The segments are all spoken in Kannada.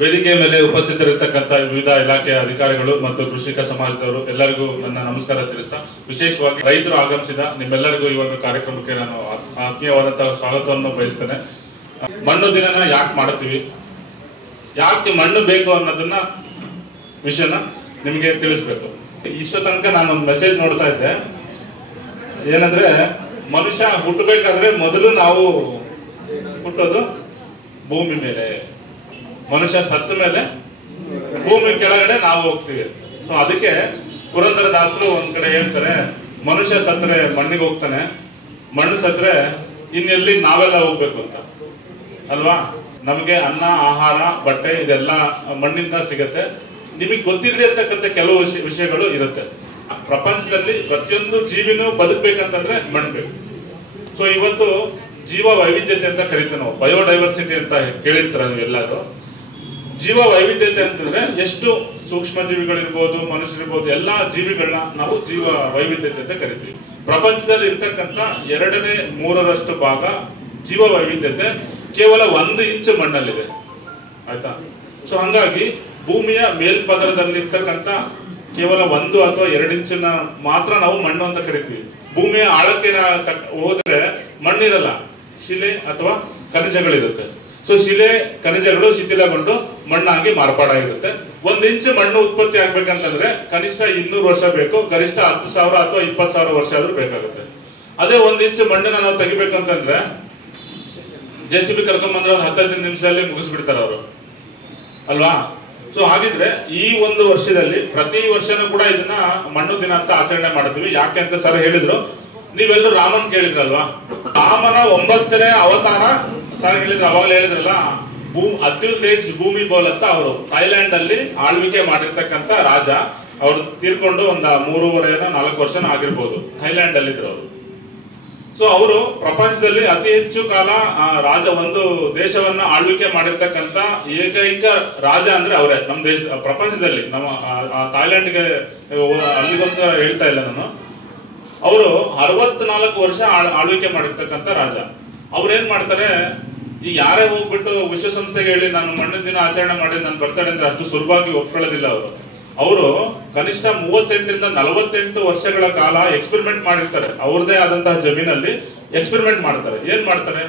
ವೇದಿಕೆ ಮೇಲೆ ಉಪಸ್ಥಿತರಿರತಕ್ಕಂಥ ವಿವಿಧ ಇಲಾಖೆಯ ಅಧಿಕಾರಿಗಳು ಮತ್ತು ಕೃಷಿಕ ಸಮಾಜದವರು ಎಲ್ಲರಿಗೂ ನನ್ನ ನಮಸ್ಕಾರ ತಿಳಿಸ್ತಾ, ವಿಶೇಷವಾಗಿ ರೈತರು ಆಗಮಿಸಿದ ನಿಮ್ಮೆಲ್ಲರಿಗೂ ಈ ಒಂದು ಕಾರ್ಯಕ್ರಮಕ್ಕೆ ನಾನು ಆತ್ಮೀಯವಾದಂತಹ ಸ್ವಾಗತವನ್ನು ಬಯಸ್ತೇನೆ. ಮಣ್ಣು ದಿನನ ಯಾಕೆ ಮಾಡ್ತೀವಿ, ಯಾಕೆ ಮಣ್ಣು ಬೇಕು ಅನ್ನೋದನ್ನ ವಿಷಯನ ನಿಮಗೆ ತಿಳಿಸ್ಬೇಕು. ಇಷ್ಟು ತನಕ ನಾನೊಂದು ಮೆಸೇಜ್ ನೋಡ್ತಾ ಇದ್ದೆ, ಏನಂದ್ರೆ ಮನುಷ್ಯ ಹುಟ್ಟಬೇಕಾದ್ರೆ ಮೊದಲು ನಾವು ಹುಟ್ಟೋದು ಭೂಮಿ ಮೇಲೆ, ಮನುಷ್ಯ ಸತ್ತ ಮೇಲೆ ಭೂಮಿ ಕೆಳಗಡೆ ನಾವು ಹೋಗ್ತೀವಿ. ಸೊ ಅದಕ್ಕೆ ಪುರಂದರದಾಸರು ಒಂದ್ ಕಡೆ ಹೇಳ್ತಾರೆ, ಮನುಷ್ಯ ಸತ್ರೆ ಮಣ್ಣಿಗೆ ಹೋಗ್ತಾನೆ, ಮಣ್ಣು ಸತ್ರೆ ಇನ್ನೆಲ್ಲಿ ನಾವೆಲ್ಲ ಹೋಗ್ಬೇಕು ಅಂತ ಅಲ್ವಾ. ನಮಗೆ ಅನ್ನ, ಆಹಾರ, ಬಟ್ಟೆ ಇದೆಲ್ಲ ಮಣ್ಣಿಂದ ಸಿಗತ್ತೆ. ನಿಮಗೆ ಗೊತ್ತಿರದೇ ಇರ್ತಕ್ಕಂಥ ಕೆಲವು ವಿಷಯಗಳು ಇರುತ್ತೆ. ಪ್ರಪಂಚದಲ್ಲಿ ಪ್ರತಿಯೊಂದು ಜೀವಿನೂ ಬದುಕಬೇಕಂತಂದ್ರೆ ಮಣ್ಣು ಬೇಕು. ಸೊ ಇವತ್ತು ಜೀವ ವೈವಿಧ್ಯತೆ ಅಂತ ಕರಿತೀವಿ ನಾವು, ಬಯೋಡೈವರ್ಸಿಟಿ ಅಂತ ಕೇಳಿರ್ತಾರೆ ನೀವು ಎಲ್ಲರೂ. ಜೀವ ವೈವಿಧ್ಯತೆ ಅಂತಂದ್ರೆ ಎಷ್ಟು ಸೂಕ್ಷ್ಮ ಜೀವಿಗಳಿರ್ಬೋದು, ಮನುಷ್ಯರಿರ್ಬೋದು, ಎಲ್ಲಾ ಜೀವಿಗಳನ್ನ ನಾವು ಜೀವ ವೈವಿಧ್ಯತೆ ಅಂತ ಕರಿತೀವಿ. ಪ್ರಪಂಚದಲ್ಲಿ ಇರ್ತಕ್ಕಂಥ 2/3 ಭಾಗ ಜೀವ ವೈವಿಧ್ಯತೆ ಕೇವಲ 1 ಇಂಚು ಮಣ್ಣಲ್ಲಿದೆ, ಆಯ್ತಾ. ಸೊ ಹಂಗಾಗಿ ಭೂಮಿಯ ಮೇಲ್ಪದರದಲ್ಲಿರ್ತಕ್ಕಂಥ ಕೇವಲ 1 ಅಥವಾ 2 ಇಂಚಿನ ಮಾತ್ರ ನಾವು ಮಣ್ಣು ಅಂತ ಕರಿತೀವಿ. ಭೂಮಿಯ ಆಳಕ್ಕೆ ಹೋದ್ರೆ ಮಣ್ಣಿರಲ್ಲ, ಶಿಲೆ ಅಥವಾ ಖನಿಜಗಳಿರುತ್ತೆ. ಸೊ ಶಿಲೆ ಖನಿಜಗಳು ಶಿಥಿಲಗೊಂಡು ಮಣ್ಣಾಗಿ ಮಾರ್ಪಾಡಾಗಿರುತ್ತೆ. 1 ಇಂಚು ಮಣ್ಣು ಉತ್ಪತ್ತಿ ಆಗ್ಬೇಕಂತಂದ್ರೆ ಕನಿಷ್ಠ 200 ವರ್ಷ ಬೇಕು, ಗರಿಷ್ಠ 10,000 ಅಥವಾ 20,000 ವರ್ಷ ಆದ್ರೂ ಬೇಕಾಗುತ್ತೆ. ಅದೇ 1 ಇಂಚು ಮಣ್ಣನ್ನ ನಾವು ತೆಗಿಬೇಕಂತಂದ್ರೆ JCB ಕರ್ಕೊಂಡ್ಬಂದ್ರೆ 10 ನಿಮಿಷದಲ್ಲಿ ಮುಗಿಸ್ಬಿಡ್ತಾರೆ ಅವರು, ಅಲ್ವಾ. ಸೊ ಹಾಗಿದ್ರೆ ಈ ಒಂದು ವರ್ಷದಲ್ಲಿ ಪ್ರತಿ ವರ್ಷನೂ ಕೂಡ ಇದನ್ನ ಮಣ್ಣು ದಿನ ಅಂತ ಆಚರಣೆ ಮಾಡ್ತೀವಿ. ಯಾಕೆ ಅಂತ ಸರ್ ಹೇಳಿದ್ರು. ನೀವೆಲ್ಲರೂ ರಾಮನ್ ಕೇಳಿದ್ರಲ್ವಾ, ರಾಮನ 9ನೇ ಅವತಾರ ಸರ್ ಹೇಳಿದ್ರು, ಅವಾಗಲೇ ಹೇಳಿದ್ರಲ್ಲ, ಅಬ್ದುಲ್ ತೇಜ್ ಭೂಮಿ ಬೋಲ್ ಅಂತ ಅವರು ಥೈಲ್ಯಾಂಡ್ ಅಲ್ಲಿ ಆಳ್ವಿಕೆ ಮಾಡಿರ್ತಕ್ಕಂಥ ರಾಜ. ಅವ್ರು ತೀರ್ಕೊಂಡು ಒಂದು 3.5-4 ವರ್ಷನೂ ಆಗಿರ್ಬೋದು. ಥೈಲ್ಯಾಂಡ್ ಅಲ್ಲಿ ಇದ್ರು ಅವರು. ಸೊ ಅವರು ಪ್ರಪಂಚದಲ್ಲಿ ಅತಿ ಹೆಚ್ಚು ಕಾಲ ಒಂದು ದೇಶವನ್ನ ಆಳ್ವಿಕೆ ಮಾಡಿರ್ತಕ್ಕಂಥ ಏಕೈಕ ರಾಜ ಅಂದ್ರೆ ಅವರೇ ನಮ್ಮ ದೇಶ, ಪ್ರಪಂಚದಲ್ಲಿ. ನಮ್ಮ ಥೈಲ್ಯಾಂಡ್ಗೆ ಅಲ್ಲಿಗಂತ ಹೇಳ್ತಾ ಇಲ್ಲ ನಾನು. ಅವರು 64 ವರ್ಷ ಆಳ್ವಿಕೆ ಮಾಡಿರ್ತಕ್ಕಂಥ ರಾಜ. ಅವ್ರೇನ್ ಮಾಡ್ತಾರೆ, ಈ ಯಾರೇ ಹೋಗ್ಬಿಟ್ಟು ವಿಶ್ವಸಂಸ್ಥೆಗೆ ಹೇಳಿ ನಾನು ಮಣ್ಣಿನ ದಿನ ಆಚರಣೆ ಮಾಡಿ ನಾನು ಬರ್ತಾರೆ ಅಂದ್ರೆ ಅಷ್ಟು ಸುಲಭವಾಗಿ ಒಪ್ಕೊಳ್ಳೋದಿಲ್ಲ ಅವರು. ಅವರು ಕನಿಷ್ಠ 38-48 ವರ್ಷಗಳ ಕಾಲ ಎಕ್ಸ್ಪೆರಿಮೆಂಟ್ ಮಾಡಿರ್ತಾರೆ. ಅವ್ರದೇ ಆದಂತಹ ಜಮೀನಲ್ಲಿ ಎಕ್ಸ್ಪೆರಿಮೆಂಟ್ ಮಾಡ್ತಾರೆ. ಏನ್ ಮಾಡ್ತಾರೆ,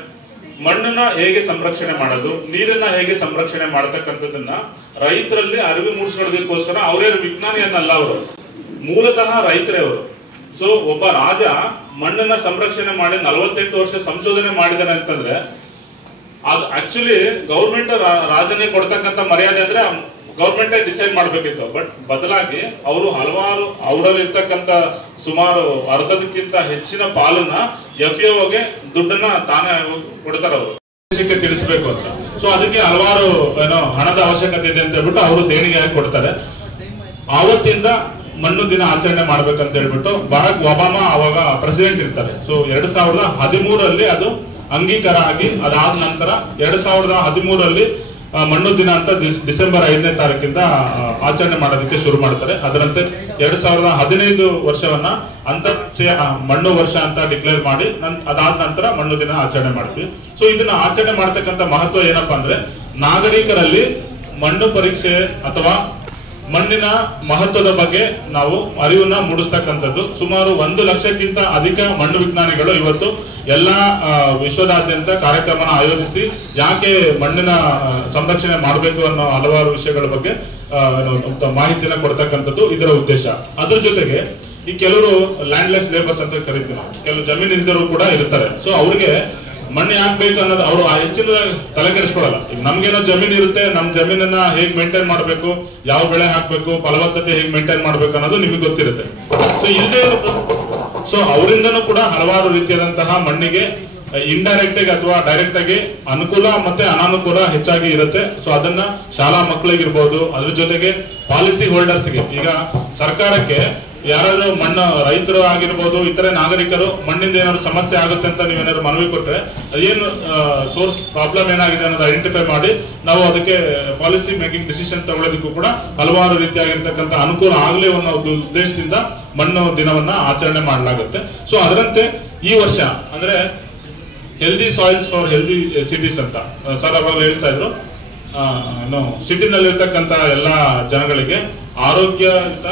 ಮಣ್ಣನ್ನ ಹೇಗೆ ಸಂರಕ್ಷಣೆ ಮಾಡೋದು, ನೀರನ್ನ ಹೇಗೆ ಸಂರಕ್ಷಣೆ ಮಾಡತಕ್ಕಂಥದ್ದನ್ನ ರೈತರಲ್ಲಿ ಅರಿವು ಮೂಡಿಸ್ಕೊಳ್ಳೋದಕ್ಕೋಸ್ಕರ. ಅವರೇ ವಿಜ್ಞಾನಿಯನ್ನಲ್ಲ, ಅವರು ಮೂಲತಃ ರೈತರೇ ಅವರು. ಸೊ ಒಬ್ಬ ರಾಜ ಮಣ್ಣನ್ನ ಸಂರಕ್ಷಣೆ ಮಾಡಿ 48 ವರ್ಷ ಸಂಶೋಧನೆ ಮಾಡಿದಾನೆ ಅಂತಂದ್ರೆ ಅದು ಆಕ್ಚುಲಿ ಗೌರ್ಮೆಂಟ್ ರಾಜನೇ ಕೊಡ್ತಕ್ಕಂಥ ಮರ್ಯಾದೆ ಅಂದ್ರೆ ಗೌರ್ಮೆಂಟ್ ಡಿಸೈಡ್ ಮಾಡ್ಬೇಕಿತ್ತು. ಬಟ್ ಬದಲಾಗಿ ಅವರು ಹಲವಾರು ಅವರಲ್ಲಿ ಇರ್ತಕ್ಕಂಥ ಸುಮಾರು ಅರ್ಧದಕ್ಕಿಂತ ಹೆಚ್ಚಿನ ಪಾಲನ್ನ FAOಗೆ ದುಡ್ಡನ್ನ ತಾನೇ ಕೊಡ್ತಾರೆ ಅವರು, ದೇಶಕ್ಕೆ ತಿಳಿಸಬೇಕು ಅಂತ. ಸೊ ಅದಕ್ಕೆ ಹಲವಾರು ಹಣದ ಅವಶ್ಯಕತೆ ಇದೆ ಅಂತ ಹೇಳ್ಬಿಟ್ಟು ಅವರು ದೇಣಿಗೆಯಾಗಿ ಕೊಡ್ತಾರೆ. ಆವತ್ತಿಂದ ಮಣ್ಣು ದಿನ ಆಚರಣೆ ಮಾಡ್ಬೇಕಂತ ಹೇಳ್ಬಿಟ್ಟು ಬರಾಕ್ ಒಬಾಮಾ ಅವಾಗ ಪ್ರೆಸಿಡೆಂಟ್ ಇರ್ತಾರೆ. ಸೊ 2013 ಅದು ಅಂಗೀಕಾರ ಆಗಿ ಅದಾದ ನಂತರ 2013 ಮಣ್ಣು ದಿನ ಅಂತ ಡಿಸೆಂಬರ್ 5ನೇ ತಾರೀಕಿಂದ ಆಚರಣೆ ಮಾಡೋದಕ್ಕೆ ಶುರು ಮಾಡ್ತಾರೆ. ಅದರಂತೆ 2015 ವರ್ಷವನ್ನ ಅಂತಾರಾಷ್ಟ್ರೀಯ ಮಣ್ಣು ವರ್ಷ ಅಂತ ಡಿಕ್ಲೇರ್ ಮಾಡಿ ಅದಾದ ನಂತರ ಮಣ್ಣು ದಿನ ಆಚರಣೆ ಮಾಡ್ತೀವಿ. ಸೊ ಇದನ್ನ ಆಚರಣೆ ಮಾಡ್ತಕ್ಕಂಥ ಮಹತ್ವ ಏನಪ್ಪಾ ಅಂದ್ರೆ, ನಾಗರಿಕರಲ್ಲಿ ಮಣ್ಣು ಪರೀಕ್ಷೆ ಅಥವಾ ಮಣ್ಣಿನ ಮಹತ್ವದ ಬಗ್ಗೆ ನಾವು ಅರಿವನ್ನ ಮೂಡಿಸ್ತಕ್ಕಂಥದ್ದು. ಸುಮಾರು 1 ಲಕ್ಷಕ್ಕಿಂತ ಅಧಿಕ ಮಣ್ಣು ವಿಜ್ಞಾನಿಗಳು ಇವತ್ತು ಎಲ್ಲಾ ವಿಶ್ವದಾದ್ಯಂತ ಕಾರ್ಯಕ್ರಮನ ಆಯೋಜಿಸಿ ಯಾಕೆ ಮಣ್ಣಿನ ಸಂರಕ್ಷಣೆ ಮಾಡಬೇಕು ಅನ್ನೋ ಹಲವಾರು ವಿಷಯಗಳ ಬಗ್ಗೆ ಮಾಹಿತಿನ ಕೊಡ್ತಕ್ಕಂಥದ್ದು ಇದರ ಉದ್ದೇಶ. ಅದ್ರ ಜೊತೆಗೆ ಈ ಕೆಲವರು ಲ್ಯಾಂಡ್ಲೆಸ್ ಲೇಬರ್ಸ್ ಅಂತ ಕರಿತೀವಿ ನಾವು, ಕೆಲವು ಜಮೀನು ಇಲ್ದರು ಕೂಡ ಇರ್ತಾರೆ. ಸೊ ಅವ್ರಿಗೆ ಮಣ್ಣು ಯಾಕೆ ಬೇಕು ಅನ್ನೋದು ಅವರು ಹೆಚ್ಚಿನ ತಲೆ ಕೆಡಿಸ್ಕೊಡಲ್ಲ. ಈಗ ನಮ್ಗೇನೋ ಜಮೀನ್ ಇರುತ್ತೆ, ನಮ್ ಜಮೀನನ್ನ ಹೇಗ್ ಮೇಂಟೈನ್ ಮಾಡ್ಬೇಕು, ಯಾವ ಬೆಳೆ ಹಾಕ್ಬೇಕು, ಫಲವತ್ತತೆ ಹೇಗ್ ಮೇಂಟೈನ್ ಮಾಡ್ಬೇಕು ಅನ್ನೋದು ನಿಮಗೆ ಗೊತ್ತಿರುತ್ತೆ. ಸೊ ಇಲ್ಲದೆ ಸೊ ಅವರಿಂದನೂ ಕೂಡ ಹಲವಾರು ರೀತಿಯಾದಂತಹ ಮಣ್ಣಿಗೆ ಇಂಡೈರೆಕ್ಟ್ ಆಗಿ ಅಥವಾ ಡೈರೆಕ್ಟ್ ಆಗಿ ಅನುಕೂಲ ಮತ್ತೆ ಅನಾನುಕೂಲ ಹೆಚ್ಚಾಗಿ ಇರುತ್ತೆ. ಸೊ ಅದನ್ನ ಶಾಲಾ ಮಕ್ಕಳಿಗಿರ್ಬೋದು, ಅದ್ರ ಜೊತೆಗೆ ಪಾಲಿಸಿ ಹೋಲ್ಡರ್ಸ್ಗೆ, ಈಗ ಸರ್ಕಾರಕ್ಕೆ ಯಾರಾದ್ರೂ ಮಣ್ಣು ರೈತರು ಆಗಿರ್ಬೋದು, ಇತರೆ ನಾಗರಿಕರು ಮಣ್ಣಿಂದ ಏನಾದ್ರು ಸಮಸ್ಯೆ ಆಗುತ್ತೆ ಅಂತ ನೀವೇನಾದ್ರು ಮನವಿ ಕೊಟ್ಟರೆ ಅದೇನು ಸೋರ್ಸ್ ಪ್ರಾಬ್ಲಮ್ ಏನಾಗಿದೆ ಅನ್ನೋದು ಐಡೆಂಟಿಫೈ ಮಾಡಿ ನಾವು ಅದಕ್ಕೆ ಪಾಲಿಸಿ ಮೇಕಿಂಗ್ ಡಿಸಿಷನ್ ತಗೊಳ್ಳೋದಕ್ಕೂ ಕೂಡ ಹಲವಾರು ರೀತಿಯಾಗಿರ್ತಕ್ಕಂಥ ಅನುಕೂಲ ಆಗಲಿ ಅನ್ನೋ ಉದ್ದೇಶದಿಂದ ಮಣ್ಣು ದಿನವನ್ನ ಆಚರಣೆ ಮಾಡಲಾಗುತ್ತೆ. ಸೊ ಅದರಂತೆ ಈ ವರ್ಷ ಅಂದ್ರೆ healthy soils for healthy cities ಅಂತ ಸರ್ ಅವಾಗ ಹೇಳ್ತಾ ಇದ್ರು. ಏನು ಸಿಟಿನಲ್ಲಿರ್ತಕ್ಕಂಥ ಎಲ್ಲ ಜನಗಳಿಗೆ ಆರೋಗ್ಯಯುತ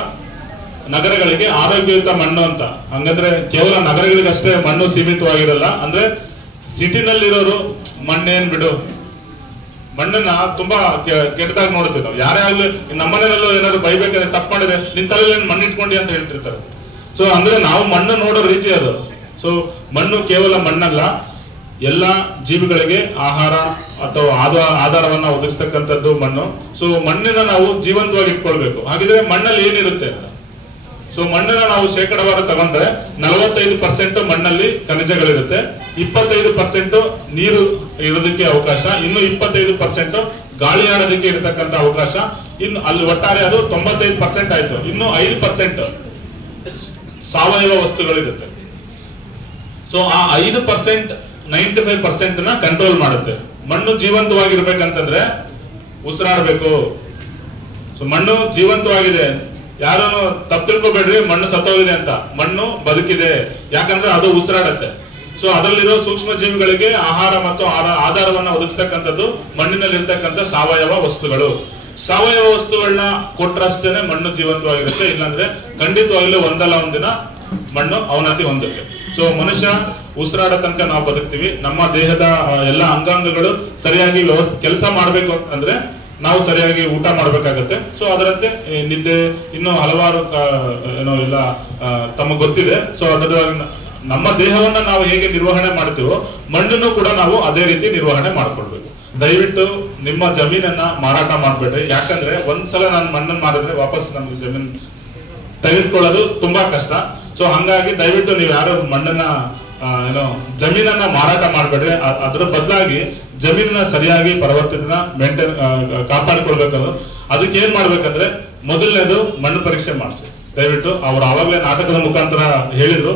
ನಗರಗಳಿಗೆ ಆರೋಗ್ಯಯುತ ಮಣ್ಣು ಅಂತ. ಹಂಗಂದ್ರೆ ಕೇವಲ ನಗರಗಳಿಗಷ್ಟೇ ಮಣ್ಣು ಸೀಮಿತವಾಗಿರಲ್ಲ. ಅಂದ್ರೆ ಸಿಟಿನಲ್ಲಿರೋರು ಮಣ್ಣೇನ್ ಬಿಡು, ಮಣ್ಣನ್ನ ತುಂಬಾ ಕೆಟ್ಟದಾಗಿ ನೋಡ್ತೀವಿ ನಾವು. ಯಾರೇ ಆಗ್ಲಿ ನಮ್ಮನೇನಲ್ಲೂ ಏನಾದ್ರು ಬೈಬೇಕಂದ್ರೆ ತಪ್ಪು ಮಾಡಿದ್ರೆ ನಿನ್ ತಲೆಯಲ್ಲಿ ಮಣ್ಣು ಇಟ್ಕೊಂಡಿ ಅಂತ ಹೇಳ್ತಿರ್ತಾರೆ. ಸೊ ಅಂದ್ರೆ ನಾವು ಮಣ್ಣು ನೋಡೋ ರೀತಿ ಅದು. ಸೊ ಮಣ್ಣು ಕೇವಲ ಮಣ್ಣಲ್ಲ, ಎಲ್ಲ ಜೀವಿಗಳಿಗೆ ಆಹಾರ ಅಥವಾ ಆಧಾರವನ್ನ ಒದಗಿಸ್ತಕ್ಕಂಥದ್ದು ಮಣ್ಣು. ಸೊ ಮಣ್ಣನ್ನ ನಾವು ಜೀವಂತವಾಗಿ ಇಟ್ಕೊಳ್ಬೇಕು. ಹಾಗಿದ್ರೆ ಮಣ್ಣಲ್ಲಿ ಏನಿರುತ್ತೆ ಅಂತ. ಸೊ ಮಣ್ಣನ್ನ ನಾವು ಶೇಕಡವಾರು ತಗೊಂಡ್ರೆ 45% ಮಣ್ಣಲ್ಲಿ ಖನಿಜಗಳಿರುತ್ತೆ, 25% ನೀರು ಇರೋದಕ್ಕೆ ಅವಕಾಶ, ಇನ್ನು 25% ಗಾಳಿ ಆಡೋದಕ್ಕೆ ಇರತಕ್ಕಂಥ ಅವಕಾಶ. ಇನ್ನು ಅಲ್ಲಿ ಒಟ್ಟಾರೆ ಅದು 95% ಆಯ್ತು. ಇನ್ನು 5% ಸಾವಯವ ವಸ್ತುಗಳಿರುತ್ತೆ. ಸೊ ಆ 5% 95% ನ ಕಂಟ್ರೋಲ್ ಮಾಡುತ್ತೆ. ಮಣ್ಣು ಜೀವಂತವಾಗಿರ್ಬೇಕಂತಂದ್ರೆ ಉಸಿರಾಡಬೇಕು. ಸೊ ಮಣ್ಣು ಜೀವಂತವಾಗಿದೆ, ಯಾರು ತಪ್ಪು ತಿಳ್ಕೊಬೇಡ್ರಿ ಮಣ್ಣು ಸತ್ತೋಗಿದೆ ಅಂತ. ಮಣ್ಣು ಬದುಕಿದೆ, ಯಾಕಂದ್ರೆ ಅದು ಉಸಿರಾಡತ್ತೆ. ಸೊ ಅದರಲ್ಲಿರೋ ಸೂಕ್ಷ್ಮ ಜೀವಿಗಳಿಗೆ ಆಹಾರ ಮತ್ತು ಆಧಾರವನ್ನ ಒದಗಿಸ್ತಕ್ಕಂಥದ್ದು ಮಣ್ಣಿನಲ್ಲಿರ್ತಕ್ಕಂಥ ಸಾವಯವ ವಸ್ತುಗಳು. ಸಾವಯವ ವಸ್ತುಗಳನ್ನ ಕೊಟ್ರಷ್ಟೇನೆ ಮಣ್ಣು ಜೀವಂತವಾಗಿರುತ್ತೆ, ಇಲ್ಲಾಂದ್ರೆ ಖಂಡಿತವಾಗ್ಲೂ ಒಂದಲ್ಲ ಒಂದಿನ ಮಣ್ಣು ಅವನತಿ ಹೊಂದುತ್ತೆ. ಸೊ ಮನುಷ್ಯ ಉಸಿರಾಡೋ ತನಕ ನಾವು ಬದುಕ್ತೀವಿ. ನಮ್ಮ ದೇಹದ ಎಲ್ಲ ಅಂಗಾಂಗಗಳು ಸರಿಯಾಗಿ ಕೆಲಸ ಮಾಡ್ಬೇಕು ಅಂದ್ರೆ ನಾವು ಸರಿಯಾಗಿ ಊಟ ಮಾಡ್ಬೇಕಾಗತ್ತೆ. ಸೊ ಅದರಂತೆ ನಿದ್ದೆ, ಇನ್ನು ಹಲವಾರು ಏನೋ ಎಲ್ಲ ತಮಗೆ ಗೊತ್ತಿದೆ. ಸೊ ಅದರ ನಮ್ಮ ದೇಹವನ್ನ ನಾವು ಹೇಗೆ ನಿರ್ವಹಣೆ ಮಾಡ್ತೀವೋ ಮಣ್ಣನ್ನು ಕೂಡ ನಾವು ಅದೇ ರೀತಿ ನಿರ್ವಹಣೆ ಮಾಡ್ಕೊಳ್ಬೇಕು. ದಯವಿಟ್ಟು ನಿಮ್ಮ ಜಮೀನನ್ನ ಮಾರಾಟ ಮಾಡ್ಬೇಡ್ರಿ. ಯಾಕಂದ್ರೆ ಒಂದ್ಸಲ ನಾನು ಮಣ್ಣನ್ನು ಮಾರಿದ್ರೆ ವಾಪಸ್ ನಮ್ಗೆ ಜಮೀನ್ ತೆಗೆದುಕೊಳ್ಳೋದು ತುಂಬಾ ಕಷ್ಟ. ಸೊ ಹಂಗಾಗಿ ದಯವಿಟ್ಟು ನೀವು ಯಾರು ಮಣ್ಣನ್ನ ಜಮೀನನ್ನ ಮಾರಾಟ ಮಾಡ್ಬೇಡ್ರಿ. ಅದರ ಬದಲಾಗಿ ಜಮೀನನ್ನ ಸರಿಯಾಗಿ ಫಲವತ್ತತೆನ ಕಾಪಾಡಿಕೊಳ್ಬೇಕದು. ಅದಕ್ಕೆ ಏನ್ ಮಾಡ್ಬೇಕಂದ್ರೆ ಮೊದಲನೇದು ಮಣ್ಣು ಪರೀಕ್ಷೆ ಮಾಡಿಸಿ. ದಯವಿಟ್ಟು ಅವ್ರು ಆವಾಗಲೇ ನಾಟಕದ ಮುಖಾಂತರ ಹೇಳಿದ್ರು.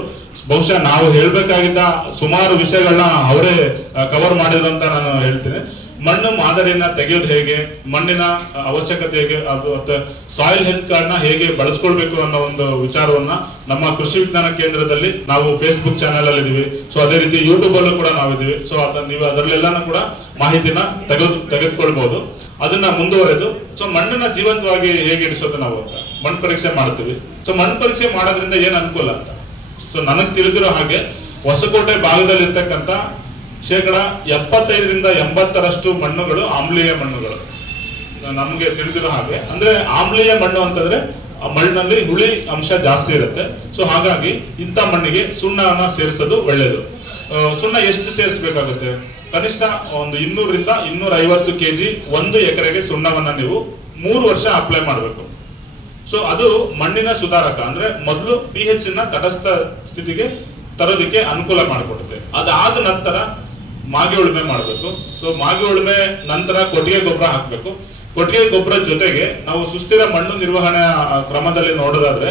ಬಹುಶಃ ನಾವು ಹೇಳ್ಬೇಕಾಗಿದ್ದ ಸುಮಾರು ವಿಷಯಗಳನ್ನ ಅವರೇ ಕವರ್ ಮಾಡಿದ್ರು ಅಂತ ನಾನು ಹೇಳ್ತೀನಿ. ಮಣ್ಣು ಮಾದರಿಯನ್ನ ತೆಗೆಯೋದು ಹೇಗೆ, ಮಣ್ಣಿನ ಅವಶ್ಯಕತೆ ಹೇಗೆ, ಅದು ಸಾಯಿಲ್ ಹೆಲ್ತ್ ಕಾರ್ಡ್ ನ ಹೇಗೆ ಬಳಸ್ಕೊಳ್ಬೇಕು ಅನ್ನೋ ಒಂದು ವಿಚಾರವನ್ನ ನಮ್ಮ ಕೃಷಿ ವಿಜ್ಞಾನ ಕೇಂದ್ರದಲ್ಲಿ ನಾವು ಫೇಸ್ಬುಕ್ ಚಾನೆಲ್ ಅಲ್ಲಿ ಇದೀವಿ. ಸೊ ಅದೇ ರೀತಿ ಯೂಟ್ಯೂಬ್ ಅಲ್ಲೂ ಕೂಡ ನಾವಿದೀವಿ. ಸೊ ನೀವು ಅದರಲ್ಲೆಲ್ಲಾನು ಕೂಡ ಮಾಹಿತಿನ ತೆಗೆದುಕೊಳ್ಬಹುದು. ಅದನ್ನ ಮುಂದುವರೆದು ಸೊ ಮಣ್ಣನ್ನ ಜೀವಂತವಾಗಿ ಹೇಗೆ ಇಡಿಸೋದು ನಾವು ಅಂತ ಮಣ್ಣು ಪರೀಕ್ಷೆ ಮಾಡ್ತೀವಿ. ಸೊ ಮಣ್ಣು ಪರೀಕ್ಷೆ ಮಾಡೋದ್ರಿಂದ ಏನ್ ಅನುಕೂಲ ಅಂತ ಸೊ ನನಗ್ ತಿಳಿದಿರೋ ಹಾಗೆ ಹೊಸಕೋಟೆ ಭಾಗದಲ್ಲಿ ಇರ್ತಕ್ಕಂಥ 75% 80% ಮಣ್ಣುಗಳು ಆಮ್ಲೀಯ ಮಣ್ಣುಗಳು. ನಮ್ಗೆ ತಿಳಿದಿರೋ ಹಾಗೆ ಅಂದ್ರೆ ಆಮ್ಲೀಯ ಮಣ್ಣು ಅಂತಂದ್ರೆ ಆ ಮಣ್ಣಿನಲ್ಲಿ ಹುಳಿ ಅಂಶ ಜಾಸ್ತಿ ಇರುತ್ತೆ. ಸೊ ಹಾಗಾಗಿ ಇಂಥ ಮಣ್ಣಿಗೆ ಸುಣ್ಣವನ್ನ ಸೇರಿಸೋದು ಒಳ್ಳೇದು. ಸುಣ್ಣ ಎಷ್ಟು ಸೇರಿಸಬೇಕಾಗುತ್ತೆ? ಕನಿಷ್ಠ ಒಂದು 200 ರಿಂದ 250 kg 1 ಎಕರೆಗೆ ಸುಣ್ಣವನ್ನ ನೀವು 3 ವರ್ಷ ಅಪ್ಲೈ ಮಾಡಬೇಕು. ಸೊ ಅದು ಮಣ್ಣಿನ ಸುಧಾರಕ ಅಂದ್ರೆ ಮೊದಲು pH ನ ತಟಸ್ಥ ಸ್ಥಿತಿಗೆ ತರೋದಕ್ಕೆ ಅನುಕೂಲ ಮಾಡಿಕೊಡುತ್ತೆ. ಅದಾದ ನಂತರ ಮಾಗಿ ಉಳುಮೆ ಮಾಡಬೇಕು. ಸೊ ಮಾಗಿ ಉಳುಮೆ ನಂತರ ಕೊಟ್ಟಿಗೆ ಗೊಬ್ಬರ ಹಾಕ್ಬೇಕು. ಕೊಟ್ಟಿಗೆ ಗೊಬ್ಬರ ಜೊತೆಗೆ ನಾವು ಸುಸ್ಥಿರ ಮಣ್ಣು ನಿರ್ವಹಣೆ ಕ್ರಮದಲ್ಲಿ ನೋಡೋದಾದ್ರೆ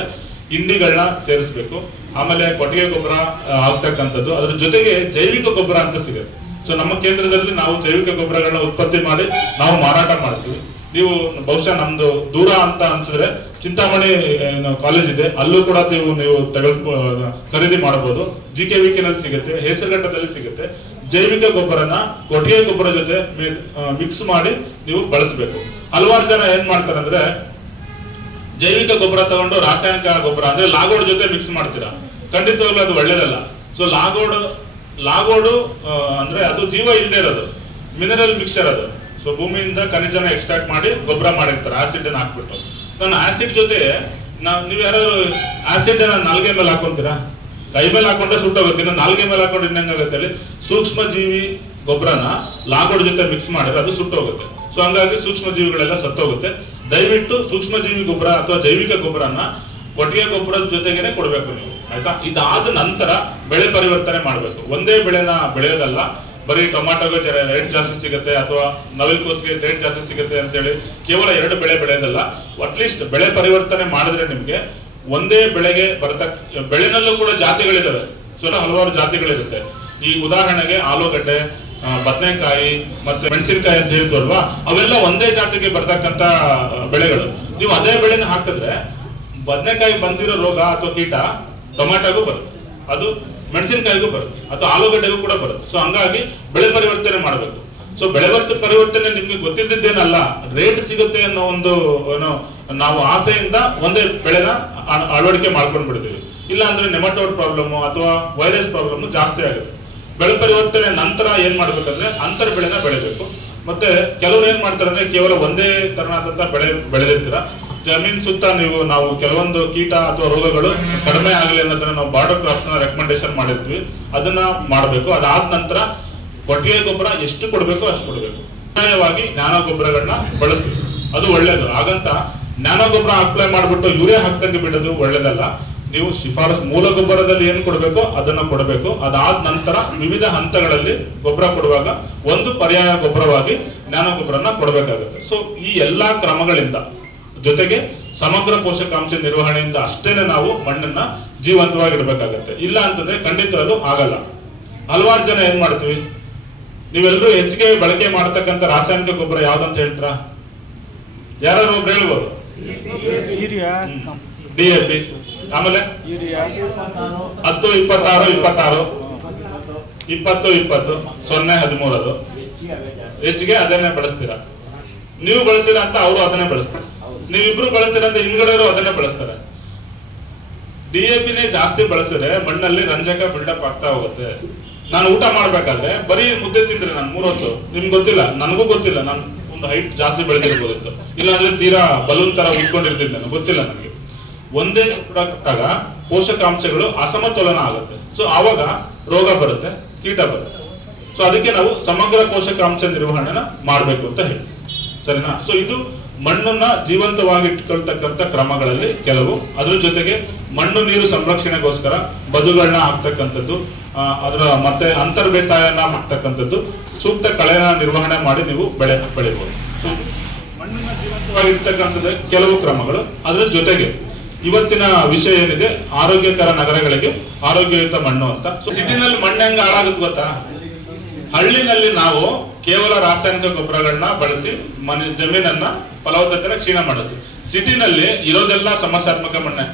ಹಿಂಡಿಗಳನ್ನ ಸೇರಿಸಬೇಕು. ಆಮೇಲೆ ಕೊಟ್ಟಿಗೆ ಗೊಬ್ಬರ ಆಗ್ತಕ್ಕಂಥದ್ದು, ಅದ್ರ ಜೊತೆಗೆ ಜೈವಿಕ ಗೊಬ್ಬರ ಅಂತ ಸಿಗುತ್ತೆ. ಸೊ ನಮ್ಮ ಕೇಂದ್ರದಲ್ಲಿ ನಾವು ಜೈವಿಕ ಗೊಬ್ಬರಗಳನ್ನ ಉತ್ಪತ್ತಿ ಮಾಡಿ ನಾವು ಮಾರಾಟ ಮಾಡ್ತೀವಿ. ನೀವು ಬಹುಶಃ ನಮ್ದು ದೂರ ಅಂತ ಅನ್ಸಿದ್ರೆ ಚಿಂತಾಮಣಿ ಕಾಲೇಜ್ ಇದೆ, ಅಲ್ಲೂ ಕೂಡ ನೀವು ಖರೀದಿ ಮಾಡಬಹುದು. GKVK ನಲ್ಲಿ ಸಿಗುತ್ತೆ, ಹೇಸರಘಟ್ಟದಲ್ಲಿ ಸಿಗುತ್ತೆ. ಜೈವಿಕ ಗೊಬ್ಬರನ ಕೊಟ್ಟಿಗೆ ಗೊಬ್ಬರ ಜೊತೆ ಮಿಕ್ಸ್ ಮಾಡಿ ನೀವು ಬಳಸಬೇಕು. ಹಲವಾರು ಜನ ಏನ್ ಮಾಡ್ತಾರೆ ಅಂದ್ರೆ ಜೈವಿಕ ಗೊಬ್ಬರ ತಗೊಂಡು ರಾಸಾಯನಿಕ ಗೊಬ್ಬರ ಅಂದ್ರೆ ಲಾಗೋಡ್ ಜೊತೆ ಮಿಕ್ಸ್ ಮಾಡ್ತೀರಾ. ಖಂಡಿತವಾಗ್ಲೂ ಅದು ಒಳ್ಳೇದಲ್ಲ. ಸೊ ಲಾಗೋಡು ಅಂದ್ರೆ ಅದು ಜೀವ ಇಲ್ಲದೆ ಇರೋದು, ಮಿನರಲ್ ಮಿಕ್ಸ್ಚರ್ ಅದು. ಸೊ ಭೂಮಿಯಿಂದ ಖನಿಜನ ಎಕ್ಸ್ಟ್ರಾಕ್ಟ್ ಮಾಡಿ ಗೊಬ್ಬರ ಮಾಡಿರ್ತಾರೆ ಆಸಿಡ್ ಅನ್ನ ಹಾಕ್ಬಿಟ್ಟು. ನಾನು ಆಸಿಡ್ ಜೊತೆ ನೀವು ಯಾರಾದ್ರು ಆಸಿಡ್ ನಾಲ್ಗೆ ಮೇಲೆ ಹಾಕೊಂತೀರಾ? ಕೈ ಮೇಲೆ ಹಾಕೊಂಡ್ರೆ ಸುಟ್ಟೋಗುತ್ತೆ, ಇನ್ನು ನಾಲ್ಗೆ ಮೇಲೆ ಹಾಕೊಂಡ್ರೆ ಇನ್ನಂಗಾಗುತ್ತೆ ಹೇಳಿ. ಸೂಕ್ಷ್ಮ ಜೀವಿ ಗೊಬ್ಬರನ ಲಾಗೋಡ್ ಜೊತೆ ಮಿಕ್ಸ್ ಮಾಡಿದ್ರೆ ಅದು ಸುಟ್ಟೋಗುತ್ತೆ. ಸೊ ಹಂಗಾಗಿ ಸೂಕ್ಷ್ಮ ಜೀವಿಗಳೆಲ್ಲ ಸತ್ತೋಗುತ್ತೆ. ದಯವಿಟ್ಟು ಸೂಕ್ಷ್ಮ ಜೀವಿ ಗೊಬ್ಬರ ಅಥವಾ ಜೈವಿಕ ಗೊಬ್ಬರನ ಕೊಟ್ಟಿಗೆ ಗೊಬ್ಬರದ ಜೊತೆಗೇನೆ ಕೊಡ್ಬೇಕು ನೀವು, ಆಯ್ತಾ? ಇದಾದ ನಂತರ ಬೆಳೆ ಪರಿವರ್ತನೆ ಮಾಡ್ಬೇಕು. ಒಂದೇ ಬೆಳೆನ ಬೆಳೆಯೋದಲ್ಲ. ಬರೀ ಟೊಮಾಟೋಗೆ ರೇಟ್ ಜಾಸ್ತಿ ಸಿಗುತ್ತೆ ಅಥವಾ ನವಿಲುಕೋಸಿಗೆ ರೇಟ್ ಜಾಸ್ತಿ ಸಿಗುತ್ತೆ ಅಂತೇಳಿ ಕೇವಲ 2 ಬೆಳೆ ಬೆಳೆಯೋದಲ್ಲ. ಅಟ್ಲೀಸ್ಟ್ ಬೆಳೆ ಪರಿವರ್ತನೆ ಮಾಡಿದ್ರೆ ನಿಮ್ಗೆ ಒಂದೇ ಬೆಳೆಗೆ ಬೆಳೆನಲ್ಲೂ ಕೂಡ ಜಾತಿಗಳಿದಾವೆ. ಸೊ ಹಲವಾರು ಜಾತಿಗಳಿರುತ್ತೆ. ಈ ಉದಾಹರಣೆಗೆ ಆಲೂಗಡ್ಡೆ, ಬದನೆಕಾಯಿ ಮತ್ತೆ ಮೆಣಸಿನಕಾಯಿ ಅಂತ ಹೇಳ್ತೀವಲ್ವಾ, ಅವೆಲ್ಲ ಒಂದೇ ಜಾತಿಗೆ ಬರ್ತಕ್ಕಂತ ಬೆಳೆಗಳು. ನೀವು ಅದೇ ಬೆಳೆನ ಹಾಕಿದ್ರೆ ಬದನೆಕಾಯಿ ಬಂದಿರೋ ರೋಗ ಅಥವಾ ಕೀಟ ಟೊಮ್ಯಾಟೋಗೂ ಬರುತ್ತೆ, ಅದು ಮೆಣಸಿನಕಾಯಿಗೂ ಬರುತ್ತೆ, ಅಥವಾ ಆಲೂಗಡ್ಡೆಗೂ ಕೂಡ ಬರುತ್ತೆ. ಸೊ ಹಂಗಾಗಿ ಬೆಳೆ ಪರಿವರ್ತನೆ ಮಾಡಬೇಕು. ಸೊ ಬೆಳೆ ಪರಿವರ್ತನೆ ನಿಮ್ಗೆ ಗೊತ್ತಿದ್ದೇನಲ್ಲ, ರೇಟ್ ಸಿಗುತ್ತೆ ಅನ್ನೋ ಒಂದು ನಾವು ಆಸೆಯಿಂದ ಒಂದೇ ಬೆಳೆನ ಅಳವಡಿಕೆ ಮಾಡ್ಕೊಂಡು ಬಿಡ್ತೀವಿ. ಇಲ್ಲ ಅಂದ್ರೆ ನೆಮಟೋಡ್ ಪ್ರಾಬ್ಲಮ್ ಅಥವಾ ವೈರಸ್ ಪ್ರಾಬ್ಲಮ್ ಜಾಸ್ತಿ ಆಗುತ್ತೆ. ಬೆಳೆ ಪರಿವರ್ತನೆ ನಂತರ ಏನ್ ಮಾಡ್ಬೇಕಂದ್ರೆ ಅಂತರ ಬೆಳೆನ ಬೆಳಿಬೇಕು. ಮತ್ತೆ ಕೆಲವರು ಏನ್ ಮಾಡ್ತಾರೆ ಅಂದ್ರೆ ಕೇವಲ ಒಂದೇ ತರನಾದಂತ ಬೆಳೆದಿರ್ತೀರ, ಜಮೀನ್ ಸುತ್ತ ನಾವು ಕೆಲವೊಂದು ಕೀಟ ಅಥವಾ ರೋಗಗಳು ಕಡಿಮೆ ಆಗಲಿ ಅನ್ನೋದನ್ನ ನಾವು ಬಾರ್ಡರ್ ಕ್ರಾಪ್ಸ್ ನ ರೆಕಮೆಂಡೇಶನ್ ಮಾಡಿರ್ತೀವಿ, ಅದನ್ನ ಮಾಡಬೇಕು. ಅದಾದ ನಂತರ ಕೊಟ್ಟಿಗೆ ಗೊಬ್ಬರ ಎಷ್ಟು ಕೊಡಬೇಕು ಅಷ್ಟು ಕೊಡಬೇಕು. ಕಡ್ಡಾಯವಾಗಿ ನ್ಯಾನೋ ಗೊಬ್ಬರಗಳನ್ನ ಬಳಸಿ, ಅದು ಒಳ್ಳೇದು. ಹಾಗಂತ ನ್ಯಾನೋ ಗೊಬ್ಬರ ಅಪ್ಲೈ ಮಾಡ್ಬಿಟ್ಟು ಯೂರಿಯಾ ಹಾಕ್ದಂಗೆ ಬಿಡೋದು ಒಳ್ಳೇದಲ್ಲ. ನೀವು ಶಿಫಾರಸ್ ಮೂಲ ಗೊಬ್ಬರದಲ್ಲಿ ಏನು ಕೊಡಬೇಕು ಅದನ್ನ ಕೊಡಬೇಕು. ಅದಾದ ನಂತರ ವಿವಿಧ ಹಂತಗಳಲ್ಲಿ ಗೊಬ್ಬರ ಕೊಡುವಾಗ ಒಂದು ಪರ್ಯಾಯ ಗೊಬ್ಬರವಾಗಿ ನ್ಯಾನೋ ಗೊಬ್ಬರನ ಕೊಡಬೇಕಾಗುತ್ತೆ. ಸೊ ಈ ಎಲ್ಲಾ ಕ್ರಮಗಳಿಂದ ಜೊತೆಗೆ ಸಮಗ್ರ ಪೋಷಕಾಂಶ ನಿರ್ವಹಣೆಯಿಂದ ಅಷ್ಟೇನೆ ನಾವು ಮಣ್ಣನ್ನ ಜೀವಂತವಾಗಿಡ್ಬೇಕಾಗತ್ತೆ. ಇಲ್ಲ ಅಂತಂದ್ರೆ ಖಂಡಿತವಾಗ್ಲೂ ಆಗಲ್ಲ. ಹಲವಾರು ಜನ ಏನ್ ಮಾಡ್ತೀವಿ, ನೀವೆಲ್ಲರೂ ಹೆಚ್ಚಿಗೆ ಬಳಕೆ ಮಾಡತಕ್ಕಂಥ ರಾಸಾಯನಿಕ ಗೊಬ್ಬರ ಯಾವ್ದಂತ ಹೇಳ್ತೀರಾ? ಯಾರು ಒಬ್ರು ಹೇಳ್ಬೋದು? DAP, ಆಮೇಲೆ 10, 26, 26, 20, 20, 0, 13 ಹೆಚ್ಚಿಗೆ ಅದನ್ನೇ ಬಳಸ್ತೀರಾ. ನೀವು ಬಳಸ್ತೀರಾ ಅಂತ ಅವರು ಅದನ್ನೇ ಬಳಸ್ತಾರೆ, ನೀವಿಬ್ರು ಬಳಸ್ತೀರ ಅಂತ ಹಿಂದ್ಗಡೆಯವರು ಅದನ್ನೇ ಬಳಸ್ತಾರೆ. DAPನೇ ಜಾಸ್ತಿ ಬಳಸಿದ್ರೆ ಮಣ್ಣಲ್ಲಿ ರಂಜಕ ಬಿಲ್ಡಪ್ ಆಗ್ತಾ ಹೋಗುತ್ತೆ. ನಾನು ಊಟ ಮಾಡ್ಬೇಕಾದ್ರೆ ಬರೀ ಮುದ್ದೆ ತಿಂದ್ರೆ ನಾನು 3 ಹೊತ್ತು, ನಿಮ್ಗೆ ಗೊತ್ತಿಲ್ಲ, ನನಗೂ ಗೊತ್ತಿಲ್ಲ, ನಾನು ಒಂದು ಹೈಟ್ ಜಾಸ್ತಿ ಬೆಳೆದಿರ್ಬೋದಿತ್ತು, ಇಲ್ಲಾಂದ್ರೆ ತೀರಾ ಬಲೂನ್ ತರ ಉಟ್ಕೊಂಡಿರ್ತಿದ್ದೆ, ಗೊತ್ತಿಲ್ಲ ನನಗೆ. ಒಂದೇ ಕೊಟ್ಟಾಗ ಪೋಷಕಾಂಶಗಳು ಅಸಮತೋಲನ ಆಗುತ್ತೆ. ಸೊ ಆವಾಗ ರೋಗ ಬರುತ್ತೆ, ಕೀಟ ಬರುತ್ತೆ. ಸೊ ಅದಕ್ಕೆ ನಾವು ಸಮಗ್ರ ಪೋಷಕಾಂಶ ನಿರ್ವಹಣೆನ ಮಾಡ್ಬೇಕು ಅಂತ ಹೇಳಿ, ಸರಿನಾ? ಸೊ ಇದು ಮಣ್ಣನ್ನ ಜೀವಂತವಾಗಿ ಇಟ್ಕೊಳ್ತಕ್ಕಂಥ ಕ್ರಮಗಳಲ್ಲಿ ಕೆಲವು. ಅದ್ರ ಜೊತೆಗೆ ಮಣ್ಣು ನೀರು ಸಂರಕ್ಷಣೆಗೋಸ್ಕರ ಬದುಗಳನ್ನ ಹಾಕ್ತಕ್ಕಂಥದ್ದು, ಅದರ ಮತ್ತೆ ಅಂತರ್ ಬೇಸಾಯನ ಮಾಡ್ತಕ್ಕಂಥದ್ದು, ಸೂಕ್ತ ಕಳೆನ ನಿರ್ವಹಣೆ ಮಾಡಿ ನೀವು ಬೆಳಿಬಹುದು. ಸೊ ಮಣ್ಣನ್ನ ಜೀವಂತವಾಗಿರ್ತಕ್ಕಂಥದ್ದು ಕೆಲವು ಕ್ರಮಗಳು. ಅದರ ಜೊತೆಗೆ ಇವತ್ತಿನ ವಿಷಯ ಏನಿದೆ, ಆರೋಗ್ಯಕರ ನಗರಗಳಿಗೆ ಆರೋಗ್ಯಯುತ ಮಣ್ಣು ಅಂತ. ಸೊ ಸಿಟಿನಲ್ಲಿ ಮಣ್ಣು ಹೆಂಗ ಹಾಳಾಗುತ್ತೆ ಗೊತ್ತಾ? ಹಳ್ಳಿನಲ್ಲಿ ನಾವು ಕೇವಲ ರಾಸಾಯನಿಕ ಗೊಬ್ಬರಗಳನ್ನ ಬಳಸಿ ಜಮೀನನ್ನ ಫಲವತ್ತತೆನ ಕ್ಷೀಣ ಮಾಡಿಸ್ತೀವಿ. ಸಿಟಿನಲ್ಲಿ ಇರೋದೆಲ್ಲ ಸಮಸ್ಯಾತ್ಮಕ ಮಣ್ಣೆ.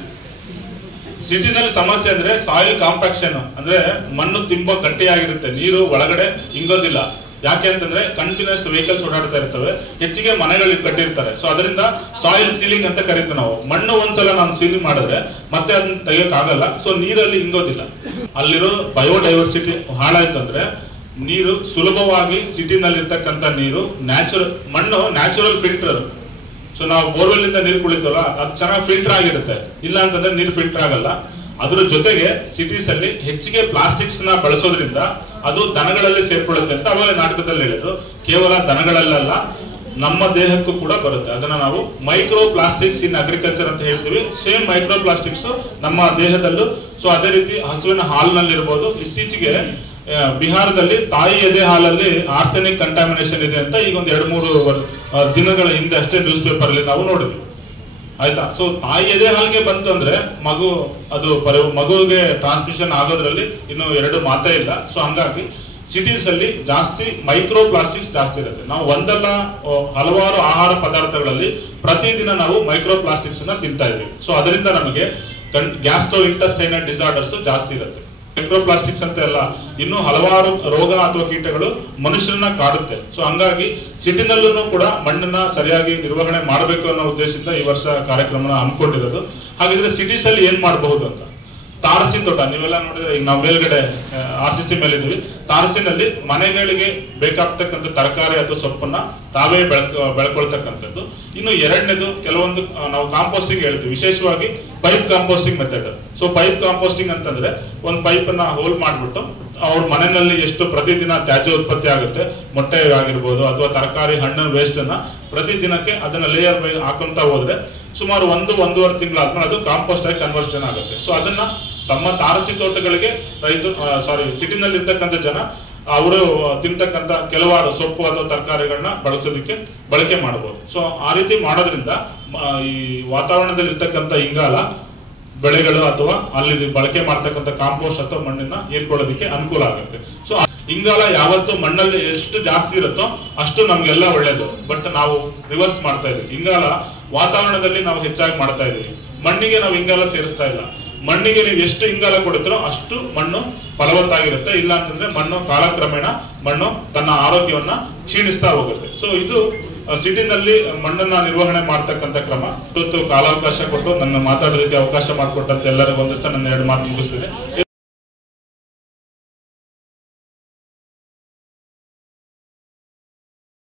ಸಿಟಿನಲ್ಲಿ ಸಮಸ್ಯೆ ಅಂದ್ರೆ ಸಾಯಿಲ್ ಕಾಂಪ್ಯಾಕ್ಷನ್, ಅಂದ್ರೆ ಮಣ್ಣು ತುಂಬಾ ಗಟ್ಟಿಯಾಗಿರುತ್ತೆ, ನೀರು ಒಳಗಡೆ ಇಂಗೋದಿಲ್ಲ. ಯಾಕೆ ಅಂತಂದ್ರೆ ಕಂಟಿನ್ಯೂಸ್ ವೆಹಿಕಲ್ಸ್ ಓಡಾಡ್ತಾ ಇರ್ತವೆ, ಹೆಚ್ಚಿಗೆ ಮನೆಗಳಿಗೆ ಕಟ್ಟಿರ್ತಾರೆ. ಸೊ ಅದರಿಂದ ಸಾಯಿಲ್ ಸೀಲಿಂಗ್ ಅಂತ ಕರಿತೀವಿ ನಾವು. ಮಣ್ಣು ಒಂದ್ಸಲ ನಾನು ಸೀಲಿಂಗ್ ಮಾಡಿದ್ರೆ ಮತ್ತೆ ಅದನ್ನ ತೆಗಿಯಕ್ ಆಗಲ್ಲ. ಸೊ ನೀರಲ್ಲಿ ಇಂಗೋದಿಲ್ಲ. ಅಲ್ಲಿರೋ ಬಯೋಡೈವರ್ಸಿಟಿ ಹಾಳಾಯ್ತು ಅಂದ್ರೆ ನೀರು ಸುಲಭವಾಗಿ ಸಿಟಿನಲ್ಲಿ ಇರ್ತಕ್ಕಂಥ ನೀರು ಮಣ್ಣು ನ್ಯಾಚುರಲ್ ಫಿಲ್ಟರ್. ಸೊ ನಾವು ಬೋರ್ವೆಲ್ ಇಂದ ನೀರು ಕುಳಿತವಲ್ಲ, ಅದು ಚೆನ್ನಾಗಿ ಫಿಲ್ಟರ್ ಆಗಿರುತ್ತೆ. ಇಲ್ಲ ಅಂತಂದ್ರೆ ನೀರು ಫಿಲ್ಟರ್ ಆಗಲ್ಲ. ಅದ್ರ ಜೊತೆಗೆ ಸಿಟೀಸ್ ಅಲ್ಲಿ ಹೆಚ್ಚಿಗೆ ಪ್ಲಾಸ್ಟಿಕ್ಸ್ ನ ಬಳಸೋದ್ರಿಂದ ಅದು ದನಗಳಲ್ಲಿ ಸೇರ್ಕೊಳ್ಳುತ್ತೆ ಅಂತ ಅವಾಗ ನಾಟಕದಲ್ಲಿ ಹೇಳಿದ್ರು. ಕೇವಲ ದನಗಳಲ್ಲ, ನಮ್ಮ ದೇಹಕ್ಕೂ ಕೂಡ ಬರುತ್ತೆ. ಅದನ್ನ ನಾವು ಮೈಕ್ರೋ ಪ್ಲಾಸ್ಟಿಕ್ಸ್ ಇನ್ ಅಗ್ರಿಕಲ್ಚರ್ ಅಂತ ಹೇಳ್ತೀವಿ. ಸೇಮ್ ಮೈಕ್ರೋ ಪ್ಲಾಸ್ಟಿಕ್ಸ್ ನಮ್ಮ ದೇಹದಲ್ಲೂ. ಸೊ ಅದೇ ರೀತಿ ಹಸುವಿನ ಹಾಲಿನಲ್ಲಿರ್ಬೋದು. ಇತ್ತೀಚೆಗೆ ಬಿಹಾರದಲ್ಲಿ ತಾಯಿ ಎದೆ ಹಾಲಲ್ಲಿ ಆರ್ಸೆನಿಕ್ ಕಂಟಾಮಿನೇಷನ್ ಇದೆ ಅಂತ ಈಗ ಒಂದು 2-3 ದಿನಗಳ ಹಿಂದೆ ಅಷ್ಟೇ ನ್ಯೂಸ್ ಪೇಪರ್ ಅಲ್ಲಿ ನಾವು ನೋಡಿದ್ವಿ. ಆಯ್ತಾ? ಸೊ ತಾಯಿ ಎದೆ ಹಾಲಿಗೆ ಬಂತು ಅಂದ್ರೆ ಮಗುವಿಗೆ ಟ್ರಾನ್ಸ್ಮಿಷನ್ ಆಗೋದ್ರಲ್ಲಿ ಇನ್ನು 2 ಮಾತೇ ಇಲ್ಲ. ಸೊ ಹಂಗಾಗಿ ಸಿಟೀಸ್ ಅಲ್ಲಿ ಜಾಸ್ತಿ ಮೈಕ್ರೋ ಪ್ಲಾಸ್ಟಿಕ್ಸ್ ಜಾಸ್ತಿ ಇರುತ್ತೆ. ನಾವು ಒಂದಲ್ಲ ಹಲವಾರು ಆಹಾರ ಪದಾರ್ಥಗಳಲ್ಲಿ ಪ್ರತಿದಿನ ನಾವು ಮೈಕ್ರೋ ಪ್ಲಾಸ್ಟಿಕ್ಸ್ ಅನ್ನ ತಿಂತಾ ಇದ್ದೀವಿ. ಸೊ ಅದರಿಂದ ನಮಗೆ ಗ್ಯಾಸ್ಟ್ರೋ ಇಂಟೆಸ್ಟೈನಲ್ ಡಿಸಾರ್ಡರ್ಸ್ ಜಾಸ್ತಿ ಇರುತ್ತೆ. ಮೈಕ್ರೋಪ್ಲಾಸ್ಟಿಕ್ಸ್ ಅಂತ ಎಲ್ಲ ಇನ್ನೂ ಹಲವಾರು ರೋಗ ಅಥವಾ ಕೀಟಗಳು ಮನುಷ್ಯರನ್ನ ಕಾಡುತ್ತೆ. ಸೊ ಹಂಗಾಗಿ ಸಿಟಿನಲ್ಲೂ ಕೂಡ ಮಣ್ಣನ್ನ ಸರಿಯಾಗಿ ನಿರ್ವಹಣೆ ಮಾಡಬೇಕು ಅನ್ನೋ ಉದ್ದೇಶದಿಂದ ಈ ವರ್ಷ ಕಾರ್ಯಕ್ರಮನ ಹಮ್ಮಿಕೊಂಡಿರೋದು. ಹಾಗಿದ್ರೆ ಸಿಟೀಸ್ ಅಲ್ಲಿ ಏನ್ ಮಾಡಬಹುದು ಅಂತ, ತಾರಸಿ ತೋಟ ನೀವೆಲ್ಲ ನೋಡಿದ್ರೆ, ಈಗ ನಾವು ಮೇಲ್ಗಡೆ RCC ಮೇಲೆ ಇದೀವಿ. ತಾರಸಿನಲ್ಲಿ ಮನೆಗಳಿಗೆ ಬೇಕಾಗ್ತಕ್ಕಂಥ ತರಕಾರಿ ಅಥವಾ ಸೊಪ್ಪನ್ನ ತಾವೇ ಬೆಳ್ಕೊಳ್ತಕ್ಕಂಥದ್ದು. ಇನ್ನು ಎರಡನೇದು, ಕೆಲವೊಂದು ನಾವು ಕಾಂಪೋಸ್ಟಿಂಗ್ ಹೇಳ್ತೀವಿ, ವಿಶೇಷವಾಗಿ pipe composting method. So pipe composting ಅಂತಂದ್ರೆ ಒಂದು ಪೈಪ್ ಅನ್ನ ಹೋಲ್ ಮಾಡ್ಬಿಟ್ಟು ಅವ್ರ ಮನೆಯಲ್ಲಿ ಎಷ್ಟು ಪ್ರತಿದಿನ ತ್ಯಾಜ್ಯ ಉತ್ಪತ್ತಿ ಆಗುತ್ತೆ, ಮೊಟ್ಟೆ ಆಗಿರ್ಬೋದು ಅಥವಾ ತರಕಾರಿ ಹಣ್ಣಿನ ವೇಸ್ಟ್ ಅನ್ನ ಪ್ರತಿದಿನಕ್ಕೆ ಅದನ್ನ ಲೇಯರ್ ಬೈ ಹಾಕೊಂತ ಹೋದ್ರೆ ಸುಮಾರು 1-1.5 ತಿಂಗಳಾದ್ಮೇಲೆ ಅದು ಕಾಂಪೋಸ್ಟ್ ಆಗಿ ಕನ್ವರ್ಷನ್ ಆಗುತ್ತೆ. ಸೊ ಅದನ್ನ ತಮ್ಮ ತಾರಸಿ ತೋಟಗಳಿಗೆ ಸಿಟಿನಲ್ಲಿ ಇರ್ತಕ್ಕಂಥ ಜನ ಅವರು ತಿಂತಕ್ಕಂಥ ಕೆಲವಾರು ಸೊಪ್ಪು ಅಥವಾ ತರಕಾರಿಗಳನ್ನ ಬಳಸೋದಕ್ಕೆ ಬಳಕೆ ಮಾಡಬಹುದು. ಸೊ ಆ ರೀತಿ ಮಾಡೋದ್ರಿಂದ ಈ ವಾತಾವರಣದಲ್ಲಿ ಇರ್ತಕ್ಕಂಥ ಇಂಗಾಲ ಬೆಳೆಗಳು ಅಥವಾ ಅಲ್ಲಿ ಬಳಕೆ ಮಾಡ್ತಕ್ಕಂಥ ಕಾಂಪೋಸ್ಟ್ ಅಥವಾ ಮಣ್ಣನ್ನ ಹೀರ್ಕೊಳ್ಳೋದಕ್ಕೆ ಅನುಕೂಲ ಆಗುತ್ತೆ. ಸೊ ಇಂಗಾಲ ಯಾವತ್ತು ಮಣ್ಣಲ್ಲಿ ಎಷ್ಟು ಜಾಸ್ತಿ ಇರುತ್ತೋ ಅಷ್ಟು ನಮ್ಗೆಲ್ಲ ಒಳ್ಳೇದು. ಬಟ್ ನಾವು ರಿವರ್ಸ್ ಮಾಡ್ತಾ ಇದೀವಿ. ಇಂಗಾಲ ವಾತಾವರಣದಲ್ಲಿ ನಾವು ಹೆಚ್ಚಾಗಿ ಮಾಡ್ತಾ ಇದೀವಿ, ಮಣ್ಣಿಗೆ ನಾವು ಇಂಗಾಲ ಸೇರಿಸ್ತಾ ಇಲ್ಲ. ಮಣ್ಣಿಗೆ ನೀವು ಎಷ್ಟು ಇಂಗಾಲ ಕೊಡ್ತೀರೋ ಅಷ್ಟು ಮಣ್ಣು ಫಲವತ್ತಾಗಿರುತ್ತೆ. ಇಲ್ಲ ಅಂತಂದ್ರೆ ಮಣ್ಣು ಕಾಲಕ್ರಮೇಣ ಮಣ್ಣು ತನ್ನ ಆರೋಗ್ಯವನ್ನ ಕ್ಷೀಣಿಸ್ತಾ ಹೋಗುತ್ತೆ. ಸೊ ಇದು ಸಿಟಿನಲ್ಲಿ ಮಣ್ಣನ್ನ ನಿರ್ವಹಣೆ ಮಾಡ್ತಕ್ಕಂಥ ಕ್ರಮ. ಇವತ್ತು ಕಾಲಾವಕಾಶ ಕೊಟ್ಟು ನನ್ನ ಮಾತಾಡೋದಕ್ಕೆ ಅವಕಾಶ ಮಾಡಿಕೊಟ್ಟಂತ ಎಲ್ಲರಿಗೂ ಒಂದಿಸ್ತಾ ನನ್ನ 2 ಮಾತು ಮುಗಿಸ್ತೀನಿ.